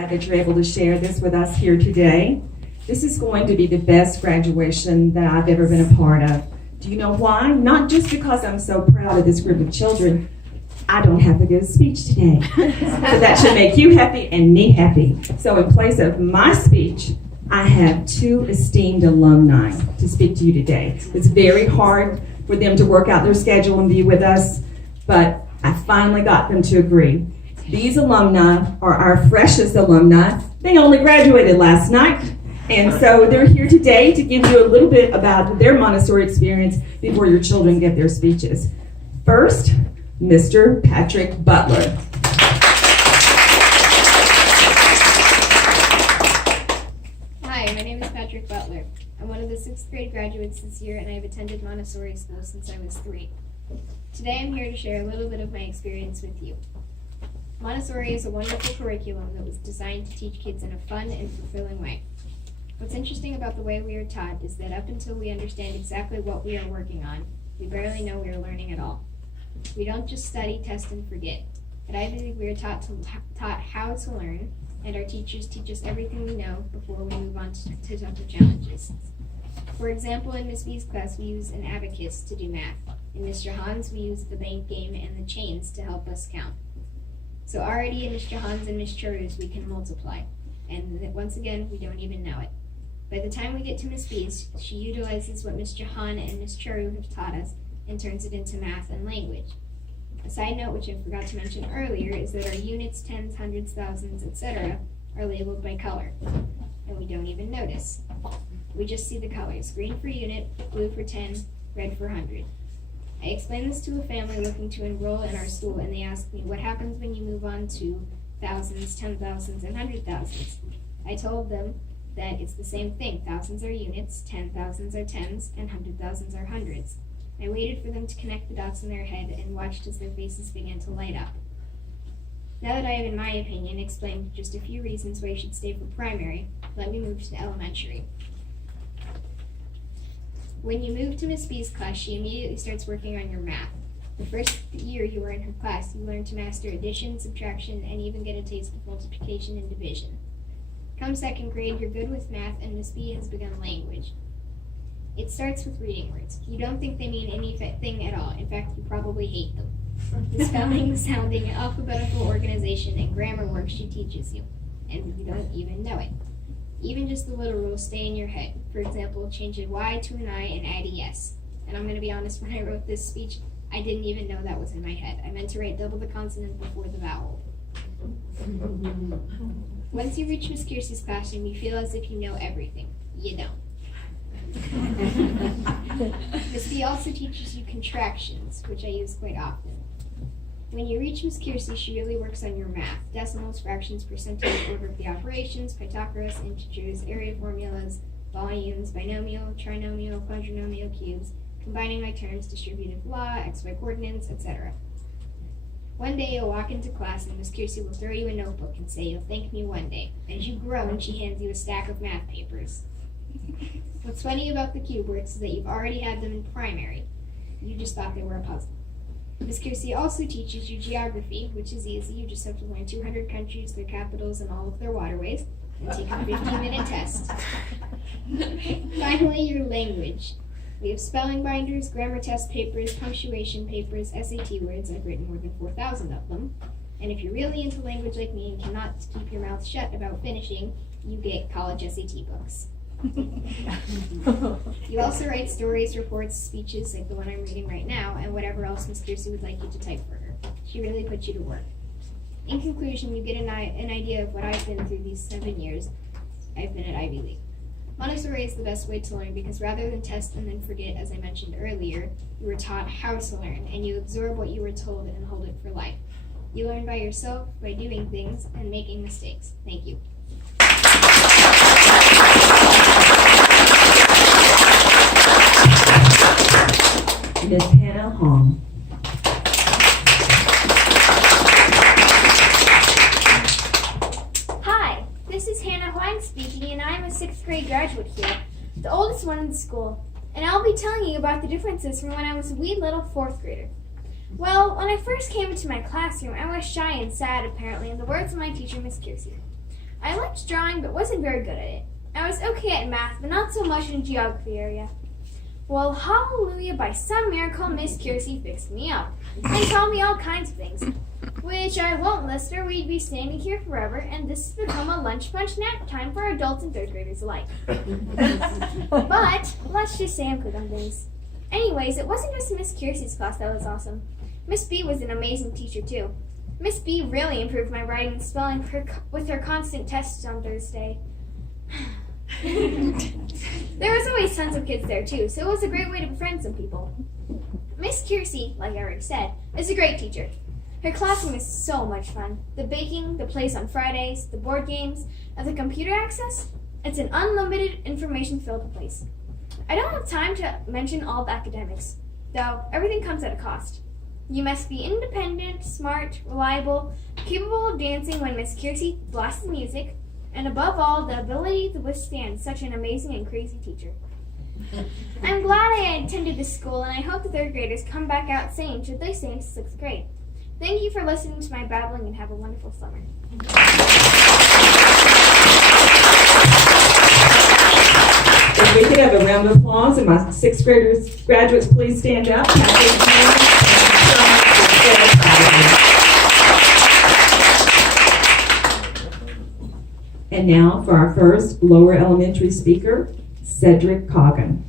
glad that you're able to share this with us here today. This is going to be the best graduation that I've ever been a part of. Do you know why? Not just because I'm so proud of this group of children. I don't have to give a speech today. So that should make you happy and me happy. So in place of my speech, I have two esteemed alumni to speak to you today. It's very hard for them to work out their schedule and be with us, but I finally got them to agree. These alumni are our freshest alumni. They only graduated last night, and so they're here today to give you a little bit about their Montessori experience before your children get their speeches. First, Mr. Patrick Butler. Hi, my name is Patrick Butler. I'm one of the 6th grade graduates this year, and I've attended Montessori school since I was 3. Today I'm here to share a little bit of my experience with you. Montessori is a wonderful curriculum that was designed to teach kids in a fun and fulfilling way. What's interesting about the way we are taught is that up until we understand exactly what we are working on, we barely know we are learning at all. We don't just study, test, and forget. At Ivy League, we are taught how to learn, and our teachers teach us everything we know before we move on to tougher challenges. For example, in Miss B's class, we use an abacus to do math. In Mr. Hans, we use the bank game and the chains to help us count. So already in Mr. Hans and Miss Choru's, we can multiply. And once again, we don't even know it. By the time we get to Miss B's, she utilizes what Mr. Han and Miss Choru have taught us and turns it into math and language. A side note, which I forgot to mention earlier, is that our units, tens, hundreds, thousands, etc. are labeled by color. And we don't even notice. We just see the colors: green for unit, blue for 10, red for 100. I explained this to a family looking to enroll in our school, and they asked me, what happens when you move on to thousands, 10,000s, and 100,000s? I told them that it's the same thing. Thousands are units, 10,000s are tens, and 100,000s are hundreds. I waited for them to connect the dots in their head and watched as their faces began to light up. Now that I have, in my opinion, explained just a few reasons why you should stay for primary, let me move to elementary. When you move to Miss B's class, she immediately starts working on your math. The first year you are in her class, you learn to master addition, subtraction, and even get a taste of multiplication and division. Come 2nd grade, you're good with math, and Miss B has begun language. It starts with reading words. You don't think they mean anything at all. In fact, you probably hate them. The spelling, sounding, alphabetical organization, and grammar work she teaches you, and you don't even know it. Even just the little rules stay in your head. For example, change a Y to an I and add a S. And I'm going to be honest, when I wrote this speech, I didn't even know that was in my head. I meant to write double the consonant before the vowel. Once you reach Miss Kiersey's classroom, you feel as if you know everything. You don't. Miss B also teaches you contractions, which I use quite often. When you reach Miss Kiersey, she really works on your math: decimals, fractions, percentage, order of the operations, Pythagoras, integers, area formulas, volumes, binomial, trinomial, quadrinomial cubes, combining my terms, distributive law, XY coordinates, etc. One day you'll walk into class and Miss Kiersey will throw you a notebook and say, "You'll thank me one day." As you groan, she hands you a stack of math papers. What's funny about the cube works is that you've already had them in primary. You just thought they were a puzzle. Miss Kiersey also teaches you geography, which is easy. You just have to learn 200 countries, their capitals, and all of their waterways, and take a 15-minute test. Finally, your language. We have spelling binders, grammar test papers, punctuation papers, SAT words. I've written more than 4,000 of them. And if you're really into language like me and cannot keep your mouth shut about finishing, you get college SAT books. You also write stories, reports, speeches like the one I'm reading right now, and whatever else Miss Kiersey would like you to type for her. She really puts you to work. In conclusion, you get an idea of what I've been through these 7 years I've been at Ivy League. Montessori is the best way to learn because rather than test and then forget, as I mentioned earlier, you were taught how to learn, and you absorb what you were told and hold it for life. You learn by yourself, by doing things, and making mistakes. Thank you. Miss Hannah Hong. Hi, this is Hannah Huang speaking, and I'm a 6th grade graduate here, the oldest one in the school, and I'll be telling you about the differences from when I was a wee little 4th grader. Well, when I first came into my classroom, I was shy and sad, apparently, in the words of my teacher, Miss Kiersey. I liked drawing but wasn't very good at it. I was okay at math, but not so much in the geography area. Well, hallelujah, by some miracle, Miss Kiersey fixed me up and taught me all kinds of things, which I won't list or we'd be standing here forever, and this has become a lunch punch nap time for adults and third graders alike. But let's just say I'm good on things. Anyways, it wasn't just Miss Kiersey's class that was awesome. Miss B was an amazing teacher too. Miss B really improved my writing and spelling with her constant tests on Thursday. There was always tons of kids there too, so it was a great way to befriend some people. Miss Kiersey, like I already said, is a great teacher. Her classroom is so much fun. The baking, the plays on Fridays, the board games, and the computer access, it's an unlimited information-filled place. I don't have time to mention all the academics, though everything comes at a cost. You must be independent, smart, reliable, capable of dancing when Miss Kiersey blasts music, and above all, the ability to withstand such an amazing and crazy teacher. I'm glad I attended this school, and I hope the third graders come back out sane should they stay into sixth grade. Thank you for listening to my babbling, and have a wonderful summer. If we could have a round of applause, and my sixth graders, graduates, please stand up. And now for our first lower elementary speaker, Cedric Coggin.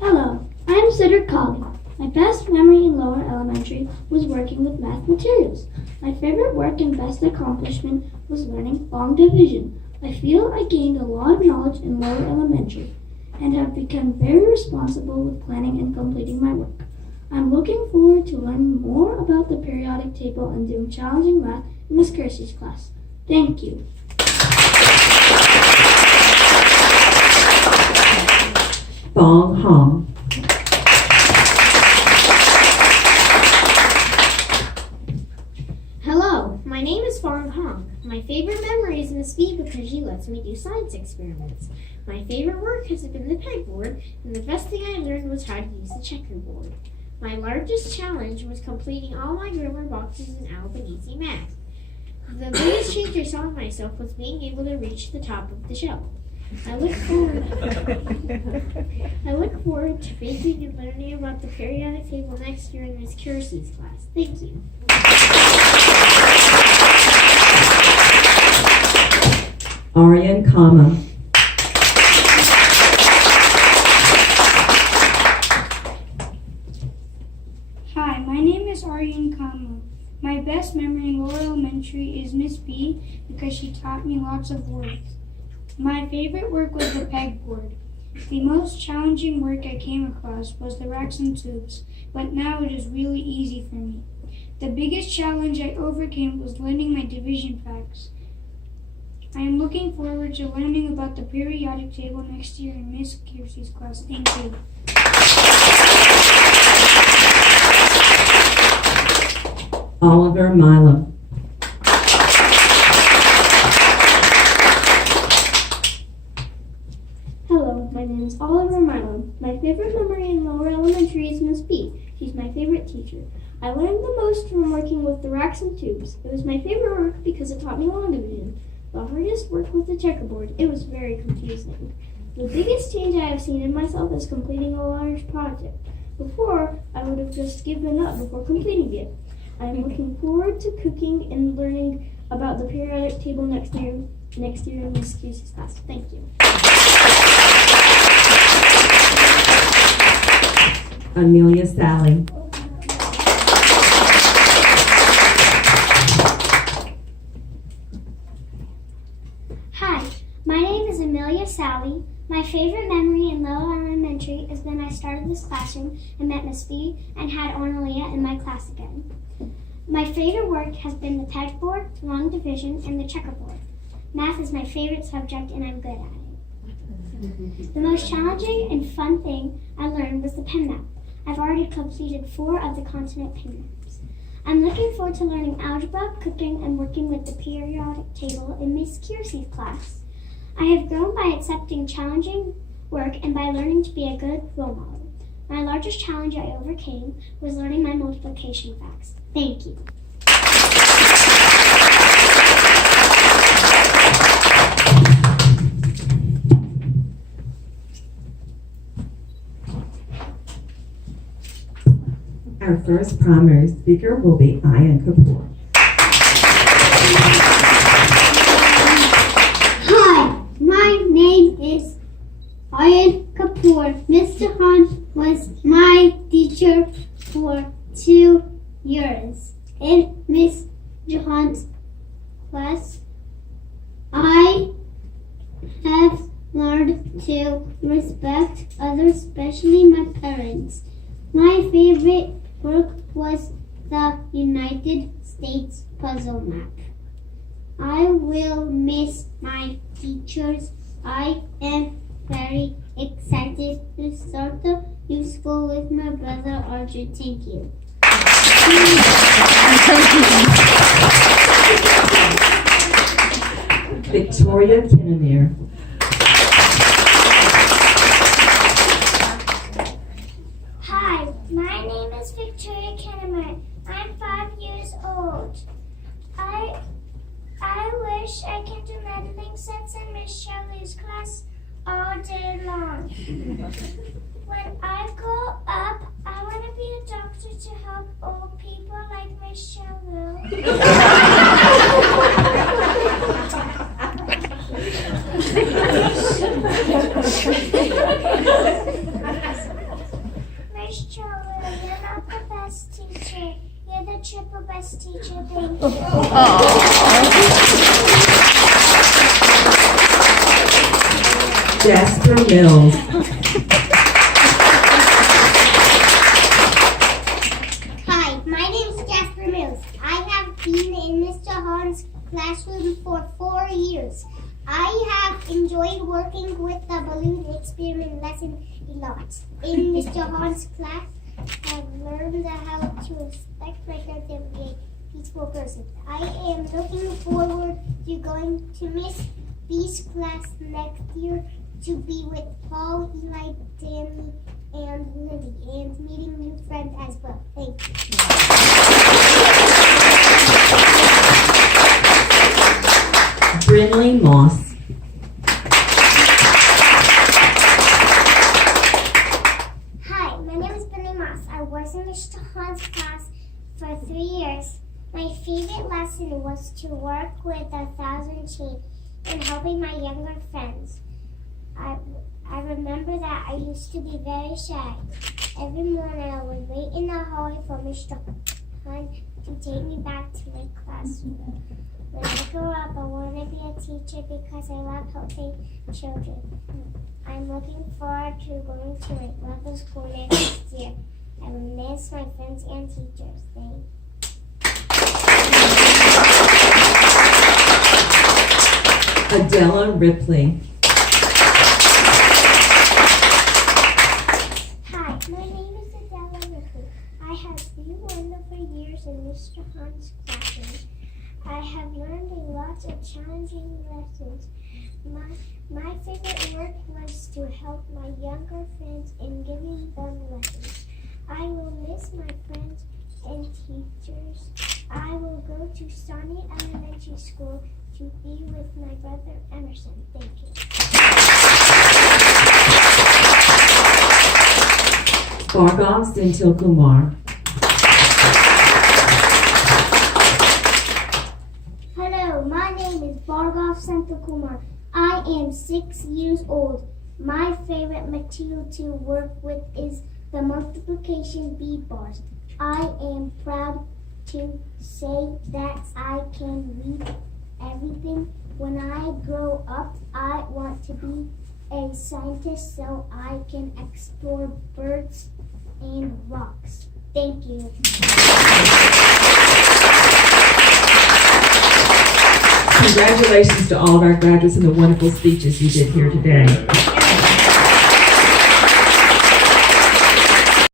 Hello, I'm Cedric Coggin. My best memory in lower elementary was working with math materials. My favorite work and best accomplishment was learning long division. I feel I gained a lot of knowledge in lower elementary and have become very responsible with planning and completing my work. I'm looking forward to learning more about the periodic table and doing challenging math in Miss Kiersey's class. Thank you. Bong Hong. Hello, my name is Fong Hong. My favorite memory is Miss B because she lets me do science experiments. My favorite work has been the pegboard, and the best thing I learned was how to use the checkerboard. My largest challenge was completing all my grammar boxes in Albanese math. The biggest change I saw in myself was being able to reach the top of the shelf. I look forward to baking and learning about the periodic table next year in Miss Kiersey's class. Thank you. Aryan Kama. Hi, my name is Aryan Kama. My best memory in lower elementary is Miss B because she taught me lots of words. My favorite work was the pegboard. The most challenging work I came across was the racks and tubes, but now it is really easy for me. The biggest challenge I overcame was learning my division facts. I am looking forward to learning about the periodic table next year in Miss Kiersey's class. Thank you. Oliver Milam. Hello, my name is Oliver Milam. My favorite memory in lower elementary is Miss B. She's my favorite teacher. I learned the most from working with the racks and tubes. It was my favorite work because it taught me long division. The hardest work was the checkerboard. It was very confusing. The biggest change I have seen in myself is completing a large project. Before, I would have just given up before completing it. I am looking forward to cooking and learning about the periodic table next year in Miss Kiersey's class. Thank you. Amelia Sally. Hi, my name is Amelia Sally. My favorite memory in lower elementary is when I started this classroom and met Miss B and had Ornelia in my class again. My favorite work has been the pegboard, long division, and the checkerboard. Math is my favorite subject and I'm good at it. The most challenging and fun thing I learned was the pen map. I've already completed 4 of the continent pen maps. I'm looking forward to learning algebra, cooking, and working with the periodic table in Miss Kiersey's class. I have grown by accepting challenging work and by learning to be a good role model. My largest challenge I overcame was learning my multiplication facts. Thank you. Our first primary speaker will be Ayan Kapoor. Hi, my name is Ayan Kapoor. Mr. Han was my teacher for 2 years. In Miss Johan's class, I have learned to respect others, especially my parents. My favorite work was the United States puzzle map. I will miss my teachers. I am very excited to start the new school with my brother Arjun. Thank you. Victoria Kinnemere. Hi, my name is Victoria Kinnemer. I'm 5 years old. I wish I could do meddling sets in Miss Shelley's class all day long. When I grow up, I want to be a doctor to help old people like Miss Shelley. Miss Shelley, you're not the best teacher. You're the triple best teacher. Thank you. Jasper Mills. Hi, my name is Jasper Mills. I have been in Mr. Hahn's classroom for 4 years. I have enjoyed working with the balloon experiment lesson a lot. In Mr. Hahn's class, I've learned how to respect myself and be a peaceful person. I am looking forward to going to Miss B's class next year to be with Paul, Eli, Danny, and Lily, and meeting new friends as well. Thank you. Brinley Moss. Hi, my name is Billy Moss. I was in Mr. Hahn's class for 3 years. My favorite lesson was to work with 1,000 sheep and helping my younger friends. I remember that I used to be very shy. Every morning I would wait in the hallway for Mr. Hahn to take me back to my classroom. When I grow up, I want to be a teacher because I love helping children. I'm looking forward to going to my brother's school next year. I will miss my friends and teachers. Thanks. Adela Ripley. Hi, my name is Adela Ripley. I have 3 wonderful years in Mr. Hahn's classroom. I have learned a lot of challenging lessons. My favorite work was to help my younger friends in giving them lessons. I will miss my friends and teachers. I will go to Sonny Elementary School to be with my brother Emerson. Thank you. Bhargav Senthil Kumar. Hello, my name is Bhargav Santakumar. I am 6 years old. My favorite material to work with is the multiplication bead bars. I am proud to say that I can read everything. When I grow up, I want to be a scientist so I can explore birds and rocks. Thank you. Congratulations to all of our graduates and the wonderful speeches you did here today.